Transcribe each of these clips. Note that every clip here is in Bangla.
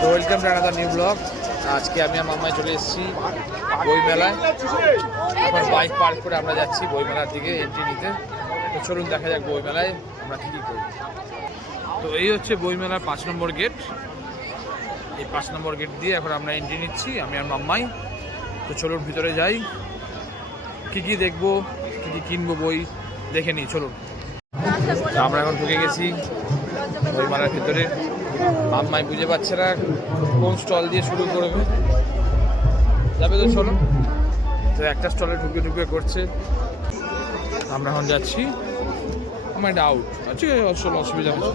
তো welcome to another new blog. আজকে আমি আর মাম্মাই চলে এসেছি বইমেলায়। এখন বাইক পার্ক করে আমরা যাচ্ছি বইমেলার দিকে এন্ট্রি নিতে। তো চলুন দেখা যাক বইমেলায় আমরা কী কী করি। তো এই হচ্ছে বইমেলার 5 নম্বর গেট। এই 5 নম্বর গেট দিয়ে এখন আমরা এন্ট্রি নিচ্ছি আমি আর মাম্মাই। তো চলুন ভিতরে যাই, কী কী দেখবো, কী কী কিনবো বই দেখে নিই। চলুন, আমরা এখন ঢুকে গেছি বইমেলার ভিতরে। মাম্মাই বুঝে পাচ্ছে না কোন স্টল দিয়ে শুরু করবে, যাবে তো চলো। তো একটা স্টলে ঢুকে ঢুকে করছে, আমরা এখন যাচ্ছি। আমার একটা আউট আছে, আসলে অসুবিধা হচ্ছে।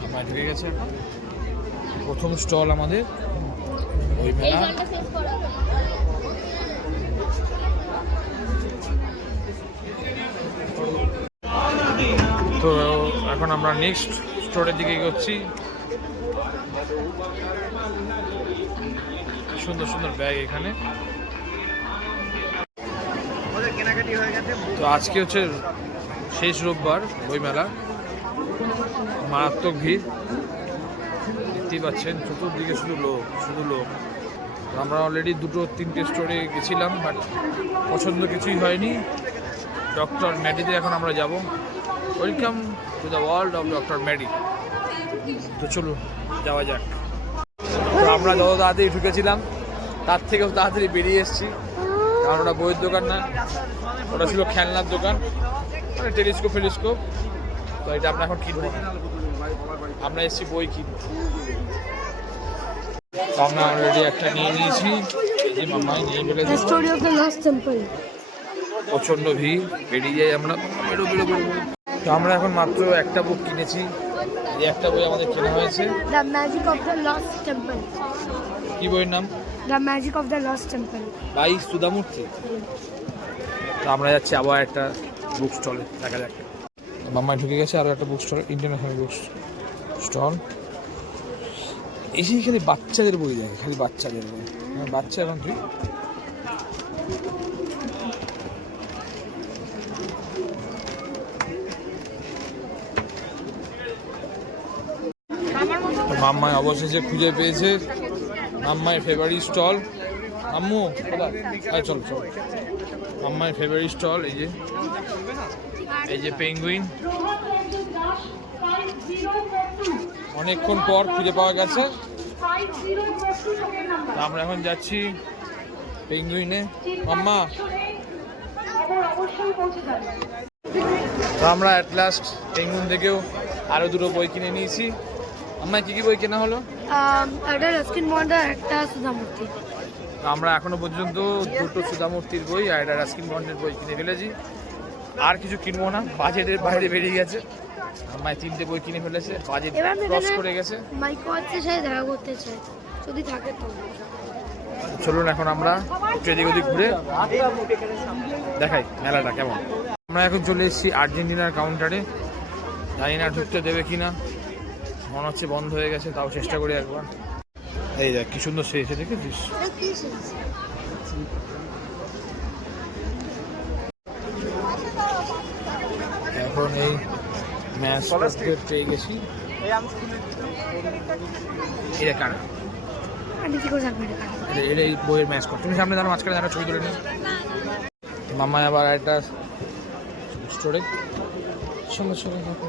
মাম্মাই ঢুকে গেছে। প্রথম স্টল আমাদের বইমেলা। তো এখন আমরা নেক্সট স্টোরের দিকে এগোচ্ছি। সুন্দর সুন্দর ব্যাগ এখানে। তো আজকে হচ্ছে শেষ রোববার বইমেলা, মারাত্মক ভিড় দেখতেই পাচ্ছেন। চতুর্দিকে শুধু লোক শুধু লোক। আমরা অলরেডি 2-3টে স্টোরে গেছিলাম, বাট পছন্দ কিছুই হয়নি। ডক্টর ম্যাডিতে এখন আমরা যাব। Welcome to the world of doctor Maddie. তো চলুন যাওয়া যাক। তো আমরা যত তাড়াতাড়ি ঢুকেছিলাম তার থেকেও তাড়াতাড়ি বেরিয়ে এসেছি, কারণ ওটা বইয়ের দোকান না, ওটা ছিল খেলনার দোকান, মানে টেলিস্কোপ ফেলিস্কোপ। তো এটা আমরা এখন কিনবো না, আমরা এসেছি বই কিনবো। তো আমরা অলরেডি একটা নিয়ে নিয়েছি, এই যে মাম্মাই নিয়ে ফেলেছি। প্রচণ্ড ভিড়, বেরিয়ে যাই আমরা। তো আমরা এখন মাত্র একটা বুক কিনেছি। এই একটা বই আমাদের কেনা হয়েছে, the magic of the lost temple. কি বইয়ের নাম? The magic of the lost temple by সুধামূর্তি। তো আমরা যাচ্ছি আবার একটা বুক স্টলে, দেখা যাক। মাম্মাই ঢুকে গেছে আরও একটা book stall, international book stall. এসেই খালি বাচ্চাদের বই দেখে, খালি বাচ্চাদের বই। বাচ্চা এখন তুই মাম্মাই অবশেষে খুঁজে পেয়েছে মাম্মাইয়ের ফেভারিট স্টল। আম্মু কোথায়? চল চল, মাম্মাইয়ের ফেভারিট স্টল। এই যে পেঙ্গুইন, অনেকক্ষণ পর খুঁজে পাওয়া গেছে। আমরা এখন যাচ্ছি পেঙ্গুইনে। মাম্মা, তো আমরা অ্যাট লাস্ট পেঙ্গুইন থেকেও আরও 2টো বই কিনে নিয়েছি। আমার কি কি বই কেনা হলো? একটা রাস্কিন বন্ড আর একটা সুধামূর্তি। আমরা এখনো পর্যন্ত 2টো সুধামূর্তির বই আর একটা রাস্কিন বন্ডের বই কিনে ফেলেছি। আর কিছু কিনবো না, বাজেটের বাইরে বেরিয়ে গেছে। আমার 3টে বই কিনে ফেলেছে, বাজেট ক্রস করে গেছে। মাইকোয়ার্ডসের সাথে দেখা করতে চাই, যদি থাকে তো। চলুন এখন আমরা একটু এদিক ওদিক ঘুরে দেখাই মেলাটা কেমন। আমরা এখন চলে এসেছি আর্জেন্টিনার কাউন্টারে। জানি না ঢুকতে দেবে কিনা, মনে হচ্ছে বন্ধ হয়ে গেছে, তাও চেষ্টা করি একবার। এই দেখ কি সুন্দর সেজেছে, দেখেছিস? এখন এই ম্যাচ পেয়ে গেছি। এটা কারা? এটা এই বইয়ের ম্যাচ কর। তুমি সামনে দাঁড়ো, মাঝখানে দাঁড়ো, ছবি তুলে নিও। মামাই আবার একটা স্টোরে সঙ্গে সঙ্গে দেখো।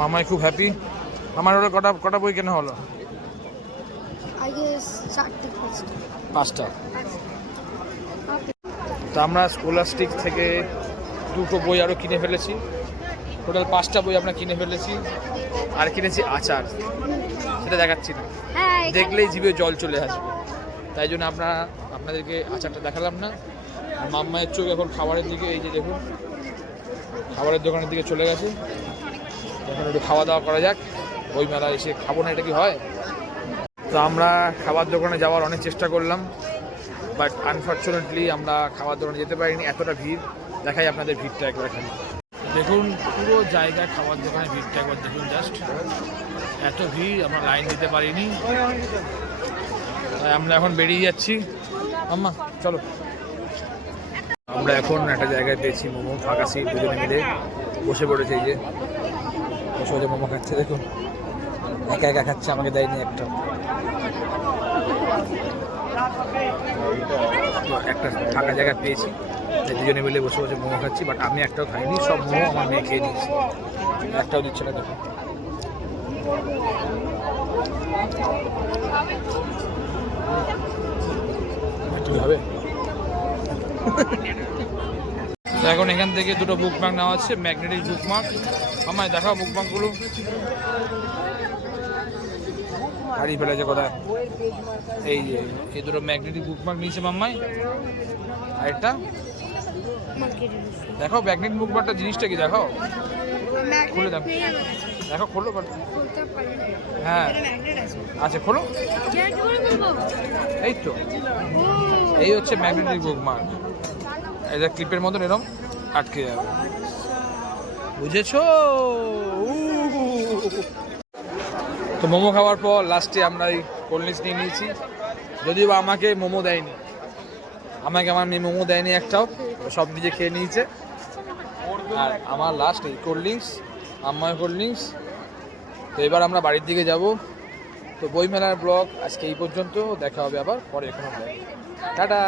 মামাই খুব হ্যাপি। আমার হলো কটা বই কেনা হলো? 5টা। তো আমরা স্কলাস্টিক থেকে 2টো বই আরও কিনে ফেলেছি। টোটাল 5টা বই আমরা কিনে ফেলেছি। আর কিনেছি আচার, সেটা দেখাচ্ছি না, দেখলেই জিভে জল চলে আসবে, তাই জন্য আপনাদেরকে আচারটা দেখালাম না। আর মাম্মায়ের চোখ এখন খাবারের দিকে, এই যে দেখুন খাবারের দোকানের দিকে চলে গেছে। এখন একটু খাওয়া দাওয়া করা যাক, বই মেলা এসে খাবো না, এটা কি হয়? তো আমরা খাবার দোকানে যাওয়ার অনেক চেষ্টা করলাম, বাট আনফর্চুনেটলি আমরা খাবার দোকানে যেতে পারিনি, এতটা ভিড়। দেখাই আপনাদের ভিড়টা একবার এখানে দেখুন। পুরো জায়গায় খাবার দোকানে ভিড়টা একবার দেখুন, জাস্ট এত ভিড়, আমরা লাইন দিতে পারিনি। তাই আমরা এখন বেরিয়ে যাচ্ছি। আম্মা চলো। আমরা এখন একটা জায়গায় পেয়েছি মোমো, ফাঁকা সিট, দুজনে মিলে বসে পড়েছে। এই যে বসে বসে মোমো খাচ্ছে, দেখুন একা একা খাচ্ছে, আমাকে দেয়নি একটা। তো একটা ফাঁকা জায়গা পেয়েছি, দুজনে মিলে বসে বসে মোমো খাচ্ছি। বাট আমি একটাও খাইনি, সব মোমো আমার মেয়ে খেয়ে নিয়েছি, একটাও দিচ্ছে না। দেখুন কি হবে। তো এখন এখান থেকে দুটো বুকমার্ক নেওয়া হচ্ছে, ম্যাগনেটিক বুকমার্ক। আমায় দেখাও বুকমার্কগুলো। হারিয়ে ফেলেছে কোথায়। এই যে এই দুটো ম্যাগনেটিক বুকমার্ক নিয়েছে মাম্মাই। আরেকটা দেখো, ম্যাগনেটিক বুকমার্কটা জিনিসটা কি দেখাও, খুলে দেখো, দেখো খোলো। হ্যাঁ আচ্ছা খোলো। এই তো এই হচ্ছে ম্যাগনেটিক বুকমার্ক। এটা ক্লিপের মতন এরকম আটকে যাবে, বুঝেছো? তো মোমো খাওয়ার পর লাস্টে আমরা এই কোল্ড ড্রিঙ্কস নিয়ে নিয়েছি। যদিও বা আমাকে মোমো দেয়নি, আমার মেয়ে মোমো দেয়নি একটাও, সব নিজে খেয়ে নিয়েছে। আর আমার লাস্ট এই কোল্ড ড্রিঙ্কস, আম্মায় কোল্ড ড্রিঙ্কস। তো এবার আমরা বাড়ির দিকে যাব। তো বইমেলার ব্লগ আজকে এই পর্যন্ত, দেখা হবে আবার পরে কোনো ব্লগ। টাটা।